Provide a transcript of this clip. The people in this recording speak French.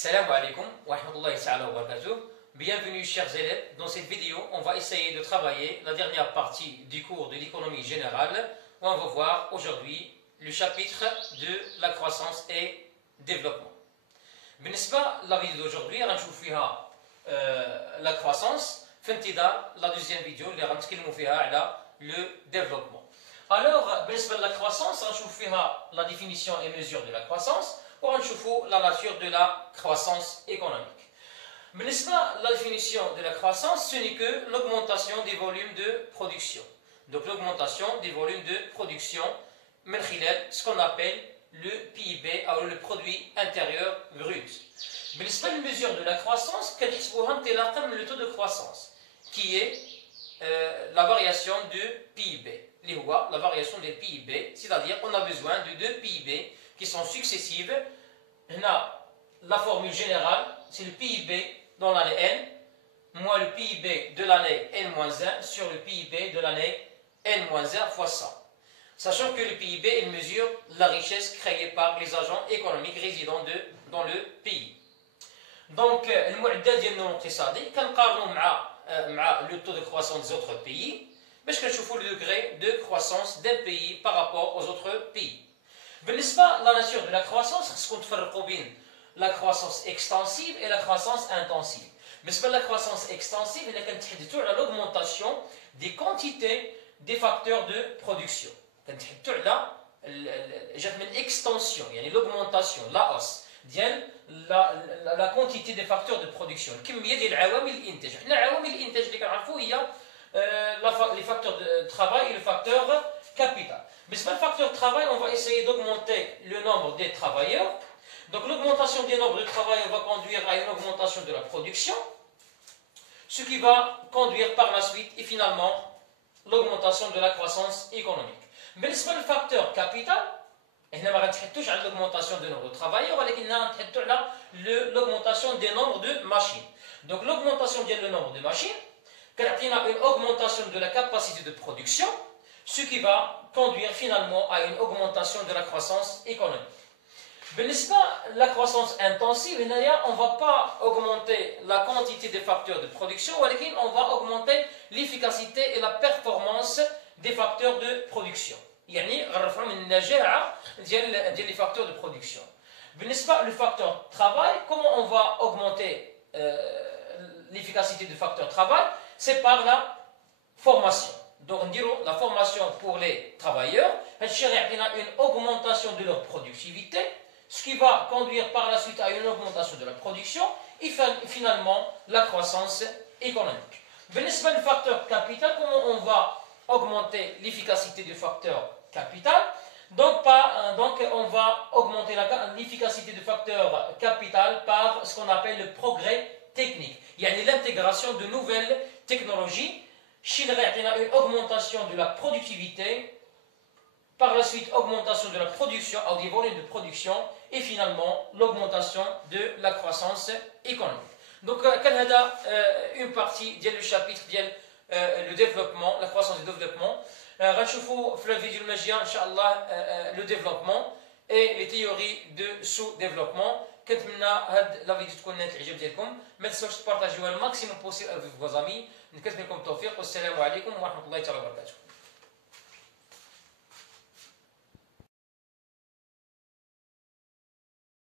Salam alaikum wa rahmatullahi ta'ala wa barakatuh. Bienvenue chers élèves. Dans cette vidéo, on va essayer de travailler la dernière partie du cours de l'économie générale où on va voir aujourd'hui le chapitre de la croissance et développement. بالنسبة la vidéo d'aujourd'hui, غنشوف فيها la croissance في انتظار la deuxième vidéo اللي غنتكلموا فيها على le développement. Alors, بالنسبة la croissance, غنشوف فيها la définition et mesure de la croissance. ونشوفوا la nature de la croissance économique. بالنسبة la définition de la croissance, ce n'est que l'augmentation des volumes de production. Donc l'augmentation des volumes de production من خلال ce qu'on appelle le PIB ou le produit intérieur brut. بالنسبة للمesure de la croissance, كنحسبوها انطلاقا من le taux de croissance qui est la variation de PIB. اللي هو la variation des PIB, c'est-à-dire on a besoin de deux PIB qui sont successives. La formule générale, c'est le PIB dans l'année N, moins le PIB de l'année N-1 sur le PIB de l'année N-1 fois 100. Sachant que le PIB, il mesure la richesse créée par les agents économiques résidant dans le pays. Donc, المعدل ديالنا الاقتصادي كنقارنوا مع le taux de croissance des autres pays باش كنشوفوا le degré de croissance d'un pays par rapport aux autres pays. بالنسبة la nature de la croissance, خصكم تفرقوا بين la croissance extensive et la croissance intensive. بالنسبة la croissance extensive, هنا كنتحدثوا على l'augmentation des quantités des facteurs de production. كنتحدثوا على جات من extension, يعني l'augmentation, la hausse ديال la quantité des facteurs de production, الكمية ديال عوامل الإنتاج. حنا عوامل الإنتاج اللي كنعرفوا هي les facteurs de travail et le facteur capital. Mais le facteur travail, on va essayer d'augmenter le nombre des travailleurs. Donc l'augmentation des nombres de travailleurs va conduire à une augmentation de la production, ce qui va conduire par la suite et finalement l'augmentation de la croissance économique. Mais le facteur capital, on ne va pas l'augmentation du nombre de travailleurs, mais l'augmentation des nombres de machines. Donc l'augmentation du nombre de machines, une augmentation de la capacité de production, ce qui va conduire finalement à une augmentation de la croissance économique. La croissance intensive, on ne va pas augmenter la quantité des facteurs de production, mais on va augmenter l'efficacité et la performance des facteurs de production. يعني غنرفعوا من النجاعة ديال les facteurs de production. Le facteur travail, comment on va augmenter l'efficacité du facteur travail? C'est par la formation. Donc, on dit la formation pour les travailleurs, une augmentation de leur productivité, ce qui va conduire par la suite à une augmentation de la production et finalement la croissance économique. Le facteur capital, comment on va augmenter l'efficacité du facteur capital? Donc, on va augmenter l'efficacité du facteur capital par ce qu'on appelle le progrès technique. Il y a l'intégration de nouvelles technologies. Une augmentation de la productivité, par la suite augmentation de la production, des volumes de production, et finalement l'augmentation de la croissance économique. Donc, une partie du chapitre le développement, la croissance et le développement. غنشوفوا في الفيديو المجاي ان شاء الله le développement et les théories de sous-développement. كنتمنى هاد لا فيديو تكون نالت الإعجاب ديالكم. ما تنساوش تبارطاجيوها الماكسيموم بوسيبل افيك فوز امي. نكتب لكم التوفيق والسلام عليكم ورحمه الله تعالى وبركاته.